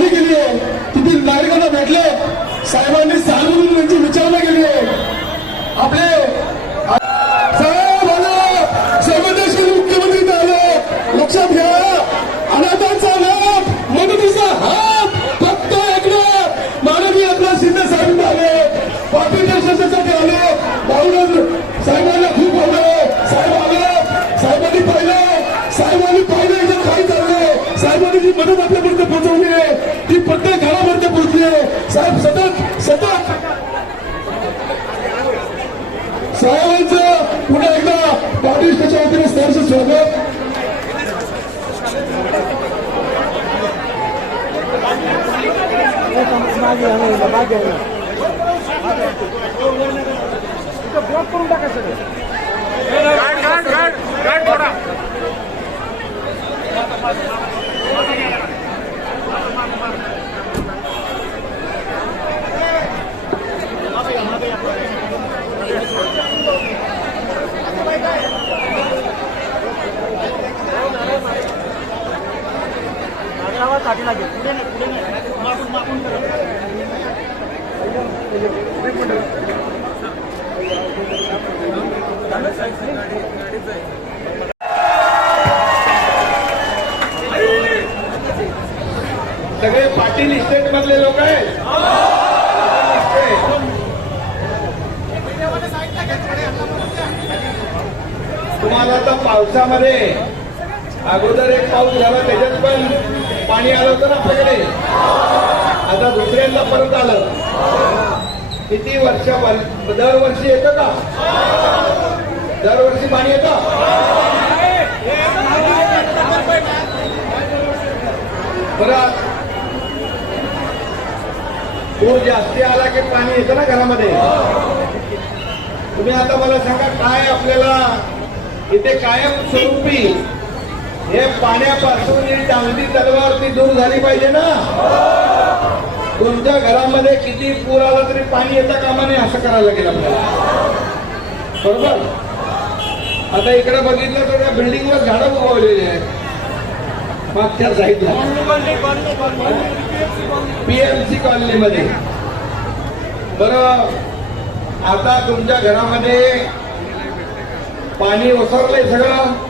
आंबेडकर शाळेची केली आहे. तिथे नागरिकांना भेटले. साहेबांनी सहानुभूती त्यांची विचारणा केली आहे. आपले साहेब सर्वदेशी मुख्यमंत्री लक्षात घ्या. अनाथांचा लाभ मदतीचा हात फक्त ऐकणार माननीय आपला शिंदे साहेब आले. पाटील देशासाठी आले. पाहुणे साहेबांना साहेब सतत सतत साहेबांचं पुन्हा एकदा पाटील वतीने सहर्ष स्वागत ब्लॉक करून टाका सगळं पाटील इस्टेट मधले लोक आहेत. तुम्हाला आता पावसामध्ये अगोदर एक पाऊस झाला त्याच्यात पण पाणी आलं होतं ना आपल्याकडे. आता दुसऱ्यांदा परत आलं. किती वर्ष दरवर्षी येतं का? दरवर्षी पाणी येतं? बरं पूर जास्ती आला की पाणी येतं ना घरामध्ये. तुम्ही आता मला सांगा काय आपल्याला इथे कायम स्वरूपी हे पाण्यापासून ही चांगली तलवार ती दूर झाली पाहिजे ना? तुमच्या घरामध्ये किती पूर आला तरी पाणी येता कामा नये असं करायला लागेल आपल्याला. बरोबर? आता इकडे बघितलं तर त्या बिल्डिंगवर झाडं उगवलेली आहेत. मागच्या साईडला पीएमसी कॉलनीमध्ये. बरं आता तुमच्या घरामध्ये पाणी ओसरलंय सगळं?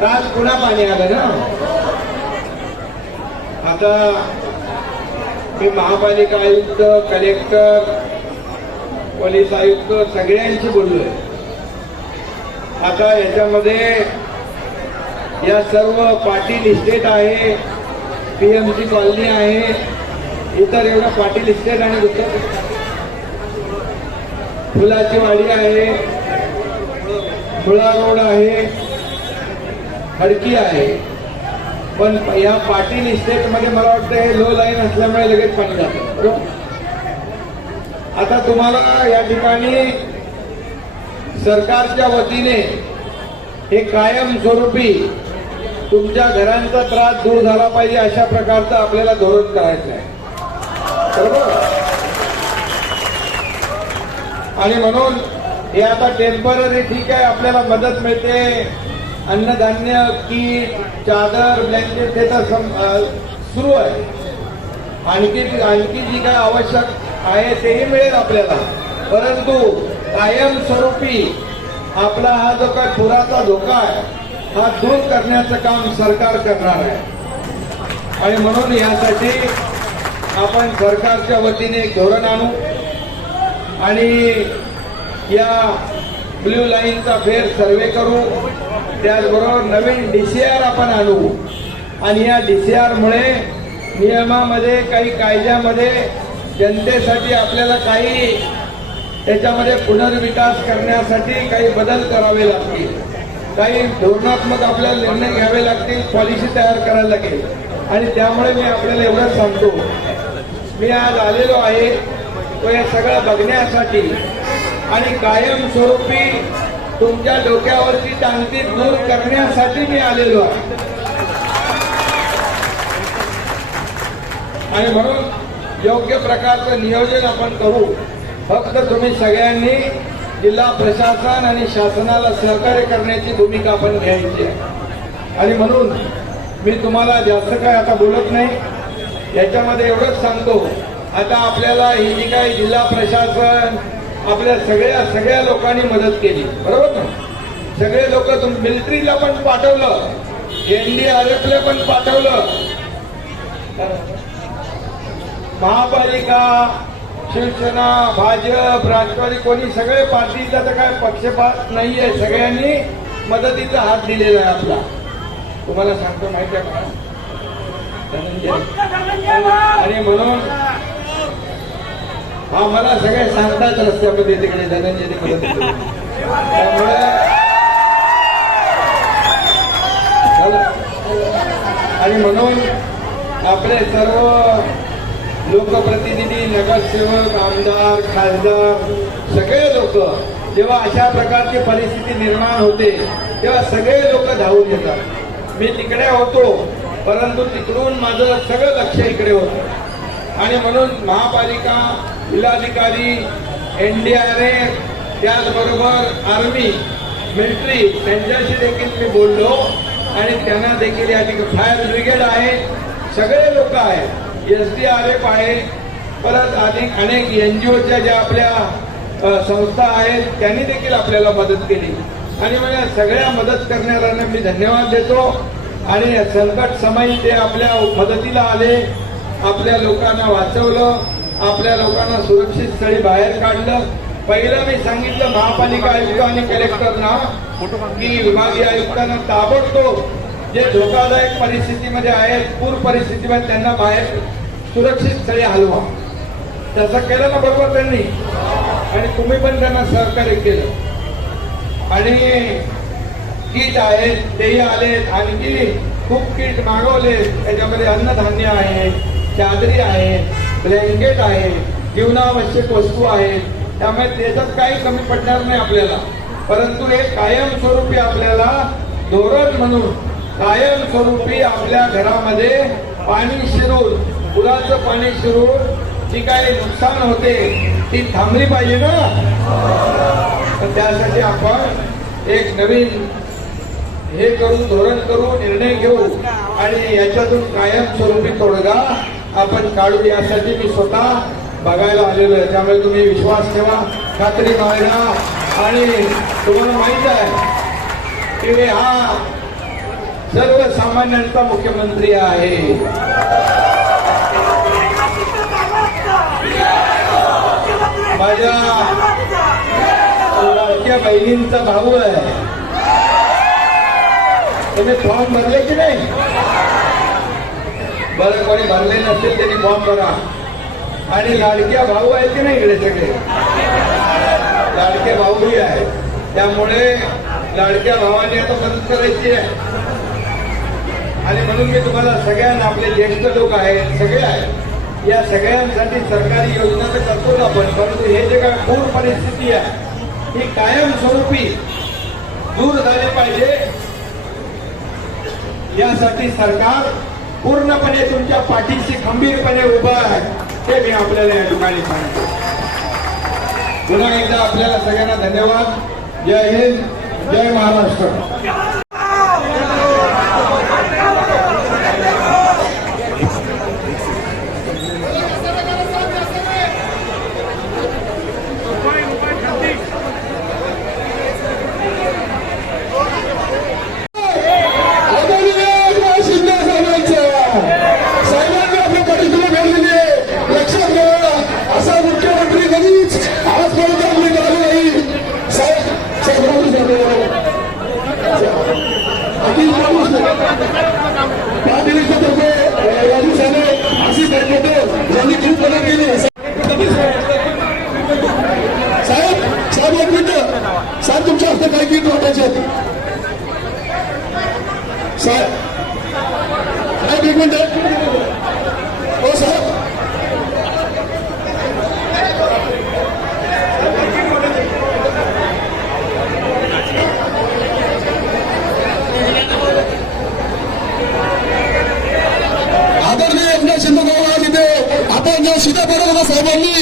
काल पुन्हा पाणी आलं ना? आता मी महापालिका आयुक्त कलेक्टर पोलीस आयुक्त सगळ्यांशी बोललोय. आता याच्यामध्ये या सर्व पाटील इस्टेट आहे. पीएमसी कॉलनी आहे. इतर एवढं पाटील इस्टेट आणि दुसरं फुलाची वाडी आहे. फुला रोड आहे. खडकी आहे. पण या पाटील इस्टेटमध्ये मला वाटतं हे लो लाईन असल्यामुळे लगेच पाणी जातं. बरोबर? आता तुम्हाला या ठिकाणी सरकारच्या वतीने हे कायमस्वरूपी तुमच्या घरांचा त्रास दूर झाला पाहिजे अशा प्रकारचं आपल्याला धोरण करायचं आहे. बरोबर? आणि म्हणून हे आता टेंपररी ठीक आहे आपल्याला मदत मिळते. अन्नधान्य कीट चादर ब्लँकेट हे तर सम- सुरू आहे. आणखी आणखी जी काय आवश्यक आहे तेही मिळेल आपल्याला. परंतु कायमस्वरूपी आपला हा जो काय पुराचा धोका आहे हा दूर करण्याचं काम सरकार करणार आहे. आणि म्हणून यासाठी आपण सरकारच्या वतीने एक धोरण आणू आणि या ब्ल्यू लाईनचा फेर सर्वे करू. त्याचबरोबर नवीन डीसीआर आपण आणू. आणि या डीसीआरमुळे नियमामध्ये काही कायद्यामध्ये जनतेसाठी आपल्याला काही त्याच्यामध्ये पुनर्विकास करण्यासाठी काही बदल करावे लागतील. काही धोरणात्मक आपल्याला निर्णय घ्यावे लागतील पॉलिसी तयार करायला लागेल. आणि त्यामुळे मी आपल्याला एवढंच सांगतो. मी आज आलेलो आहे तो हे सगळं बघण्यासाठी. आणि कायमस्वरूपी तुमच्या डोक्यावरची टांगती दूर करण्यासाठी मी आलेलो आहे. आणि म्हणून योग्य प्रकारचं नियोजन आपण करू. फक्त तुम्ही सगळ्यांनी जिल्हा प्रशासन आणि शासनाला सहकार्य करण्याची भूमिका आपण घ्यायची आहे. आणि म्हणून मी तुम्हाला जास्त काय आता बोलत नाही. याच्यामध्ये एवढंच सांगतो. आता आपल्याला ही जी काही जिल्हा प्रशासन आपल्या सगळ्या सगळ्या लोकांनी मदत केली. बरोबर ना? सगळे लोक मिलिटरीला पण पाठवलं. एनडीआरएफला पण पाठवलं. महापालिका शिवसेना भाजप राष्ट्रवादी कोणी सगळे पार्टीचा तर काय पक्षपात नाहीये. सगळ्यांनी मदतीचा हात दिलेला आहे आपला. तुम्हाला सांगतो माहिती आहे का? धनंजय. आणि म्हणून हा मला सगळे सांगतात रस्त्यामध्ये तिकडे धनंजय मदत त्यामुळे आणि म्हणून आपले सर्व लोकप्रतिनिधी नगरसेवक आमदार खासदार सगळे लोक जेव्हा अशा प्रकारची परिस्थिती निर्माण होते तेव्हा सगळे लोक धावून येतात. मी तिकडे होतो परंतु तिकडून माझं सगळं लक्ष इकडे होतं. आणि म्हणून महापालिका जिल्हाधिकारी एनडीआरएफ त्याचबरोबर आर्मी मिलिटरी त्यांच्याशी देखील मी बोललो. आणि त्यांना देखील या ठिकाणी फायर ब्रिगेड आहे. सगळे लोक आहेत. एस डी आर एफ आहे परत अनेक अनेक एनजीओच्या ज्या आपल्या संस्था आहेत त्यांनी देखील आपल्याला मदत केली. आणि म्हणजे सगळ्या मदत करणाऱ्यांना मी धन्यवाद देतो. आणि संकट समयी ते आपल्या मदतीला आले आपल्या लोकांना वाचवलं आपल्या लोकांना सुरक्षित स्थळी बाहेर काढलं. पहिलं मी सांगितलं महापालिका आयुक्त आणि कलेक्टरना की विभागीय आयुक्तांना ताबडतोब जे धोकादायक परिस्थितीमध्ये आहेत पूर परिस्थितीमध्ये त्यांना बाहेर सुरक्षित स्थळी हलवा. तसं केलं ना बरोबर त्यांनी आणि तुम्ही पण त्यांना सहकार्य केलं. आणि किट आहेत तेही आलेत आणखी खूप किट मागवले त्याच्यामध्ये अन्नधान्य आहे चादरी आहे ब्लँकेट आहे जीवनावश्यक वस्तू आहेत. त्यामुळे त्याच्यात काही कमी पडणार नाही आपल्याला. परंतु हे कायमस्वरूपी आपल्याला धोरण म्हणून कायमस्वरूपी आपल्या घरामध्ये पाणी शिरून पुराचं पाणी शिरून जी काही नुकसान होते ती थांबली पाहिजे ना? तर त्यासाठी आपण एक नवीन हे करून धोरण करू निर्णय घेऊ आणि याच्यातून कायमस्वरूपी तोडगा आपण काढू. यासाठी मी स्वतः बघायला आलेलो आहे. त्यामुळे तुम्ही विश्वास ठेवा. खात्री बाळगा. आणि तुम्हाला माहीत आहे की हा सर्वसामान्यांचा मुख्यमंत्री आहे. माझ्या लाडक्या बहिणींचा भाऊ आहे. तुम्ही फॉर्म भरले की नाही? बरं कोणी भरले नसेल त्यांनी फॉर्म भरा. आणि लाडक्या भाऊ आहेत की नाही इकडे सगळे? लाडके भाऊही आहे. त्यामुळे लाडक्या भावाने आता मदत करायची आहे. आणि म्हणून मी तुम्हाला सगळ्यांना आपले ज्येष्ठ लोक आहेत सगळे आहेत या सगळ्यांसाठी सरकारी योजना तर करतोच आपण परंतु हे जे काय पूर परिस्थिती आहे ही कायमस्वरूपी दूर झाले पाहिजे. यासाठी सरकार पूर्णपणे तुमच्या पाठीशी खंबीरपणे उभं आहे ते मी आपल्याला या ठिकाणी सांगतो. पुन्हा एकदा आपल्याला सगळ्यांना धन्यवाद. जय हिंद जय महाराष्ट्र आदरणीय एकनाथ शिंदे साहेबांच्या साहेबांनी आपल्या पाठीशी भेट दिली आहे. लक्षात घ्या असा मुख्यमंत्री कधीच आजपर्यंत आपली झाली नाही साहेब साहेब राहू द्या. अखिल माणूस प्रातिनिधिकतर्फे राजू साने अशी होते यांनी खूप मदत केली साहेब साहेब एक मिनिट साहेब तुमच्या हस्ते काही गीत वाटायचे आहेत साहेब साहेब एक मिनिट हो साहेब. आदरणीय एकनाथ शिंदे तिथे आपण जेव्हा सीता बोलत साहेबांनी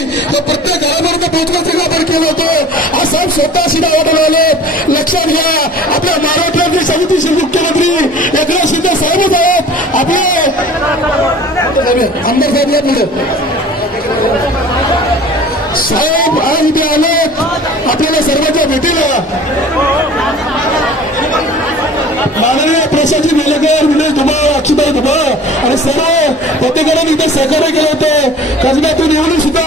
प्रत्येक घरापर्यंत पोहोचण्याचं आपण केलं होतं आज साहेब स्वतः शिधा वाटून आले लक्षात घ्या आपल्या महाराष्ट्राचे समितीचे मुख्यमंत्री एकनाथ शिंदे साहेबच आहेत आपले आमदार साहेब या पुढे. साहेब आज इथे आले आपल्याला सर्वांच्या भेटीला. माननीय प्रशासकीय निलंगर विनेश धुमाळ अक्षुताई धुमाळ आणि सर्व प्रत्येकाने इथे सहकार्य केलं होतं. कसब्यातून येऊन सुद्धा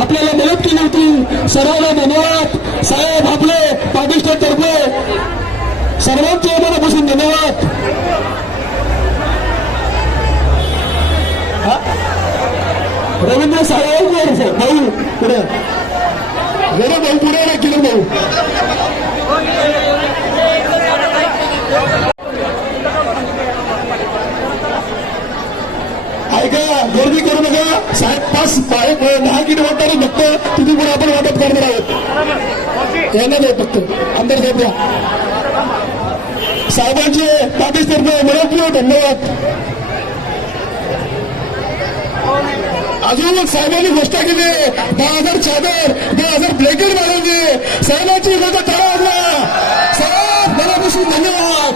आपल्याला मदत केली होती. सर्वांना धन्यवाद. साहेब आपले पाकिस्तानतर्फे सर्वांचे मनापासून धन्यवाद. रवींद्र साहेब भाऊ पुढे. बरं भाऊ पुढे ना किलो भाऊ. ऐका गर्दी करू नका. साहेब पाच पाच दहा किलो वाटणार फक्त तिथे पण आपण वाटप करणार आहोत. येणार आहे फक्त. आमदार साहेब द्या साहेबांचे पाकिस्तानचे मनपूर्वक धन्यवाद. अजून साहेबांनी गोष्ट केली दहा हजार चादर दहा हजार ब्लँकेट मागवले साहेबांची गोष्ट ठरवला साहेब मनापासून धन्यवाद.